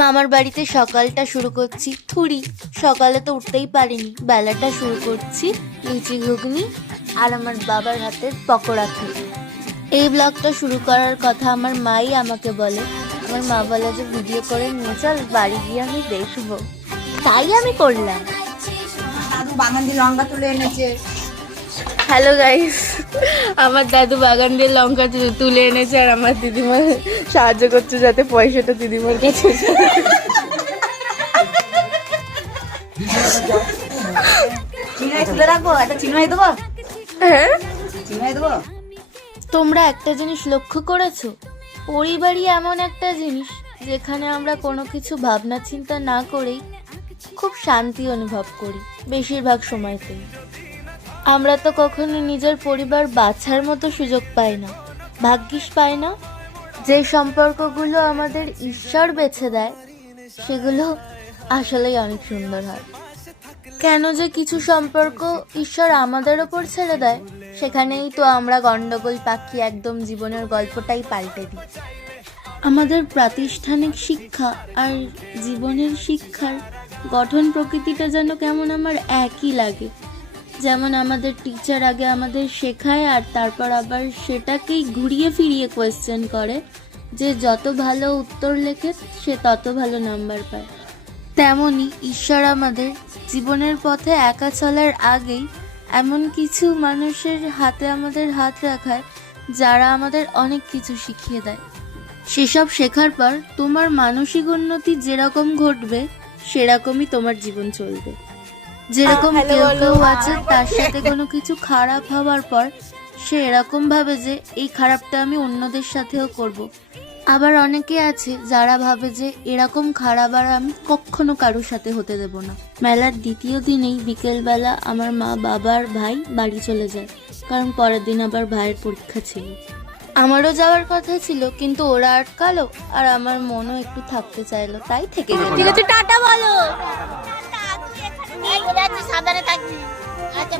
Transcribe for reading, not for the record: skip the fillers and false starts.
মামার বাড়িতে সকালটা শুরু করছি থুড়ি। সকালে তো উঠতেই পারিনি, বেলাটা শুরু করছি লুচি ঘুগনি আর আমার বাবার হাতের পকোড়া খেয়ে। এই ব্লগটা শুরু করার কথা আমার মাই আমাকে বলে। আমার মা বলে যে ভিডিও করে নিয়ে চল, বাড়ি গিয়ে আমি দেখবো। তাই আমি করলাম। দাদু বাগান দিয়ে লঙ্কা তুলে এনেছে। হ্যালো গাইস, আমার দাদু বাগান দিয়ে লঙ্কা তুলে এনেছে আর আমার দিদিমা সাহায্য করছে যাতে পয়সাটা দিদিমার কাছে চিনাই তুলে রাখবো, একটা চিনাই দেবো। হ্যাঁ, চিনাই দেবো। তোমরা একটা জিনিস লক্ষ্য করেছো? পরিবারই এমন একটা জিনিস যেখানে আমরা কোনো কিছু ভাবনা চিন্তা না করেই খুব শান্তি অনুভব করি বেশিরভাগ সময়তেই। আমরা তো কখনো নিজের পরিবার বাছার মতো সুযোগ পাই না, ভাগ্যিস পাই না। যে সম্পর্কগুলো আমাদের ঈশ্বর বেছে দেয় সেগুলো আসলেই অনেক সুন্দর হয়। কেন যে কিছু সম্পর্ক ঈশ্বর আমাদের ওপর ছেড়ে দেয়, সেখানেই তো আমরা গন্ডগোল পাখি একদম জীবনের গল্পটাই পাল্টে দিই। আমাদের প্রাতিষ্ঠানিক শিক্ষা আর জীবনের শিক্ষার গঠন প্রকৃতিটা যেন কেমন আমার একই লাগে। যেমন আমাদের টিচার আগে আমাদের শেখায় আর তারপর আবার সেটাকেই ঘুরিয়ে ফিরিয়ে কোয়েশ্চেন করে যে যত ভালো উত্তর লেখে সে তত ভালো নাম্বার পায়। তেমনই ঈশ্বর আমাদের জীবনের পথে একা চলার আগেই এমন কিছু মানুষের হাতে আমাদের হাত রাখায় যারা আমাদের অনেক কিছু শিখিয়ে দেয়। সেসব শেখার পর তোমার মানসিক উন্নতি যেরকম ঘটবে সেরকমই তোমার জীবন চলবে। যেরকম কেউ কেউ আছে তার সাথে কোনো কিছু খারাপ হওয়ার পর সে এরকম ভাবে যে এই খারাপটা আমি অন্যদের সাথেও করব। আবার অনেকে আছে যারা ভাবে যে এরকম খারাপ আর আমি কখনো কারোর সাথে হতে দেব না। মেলার দ্বিতীয় দিনেই বিকেলবেলা আমার মা, বাবার ভাই বাড়ি চলে যায়, কারণ পরের দিন আবার ভাইয়ের পরীক্ষা ছিল। আমারও যাওয়ার কথা ছিল কিন্তু ওরা আটকালো আর আমার মনও একটু থাকতে চাইলো, তাই থেকে গেল। ঠিক আছে, টাটা বলো। সাবধানে থাকবি। আচ্ছা,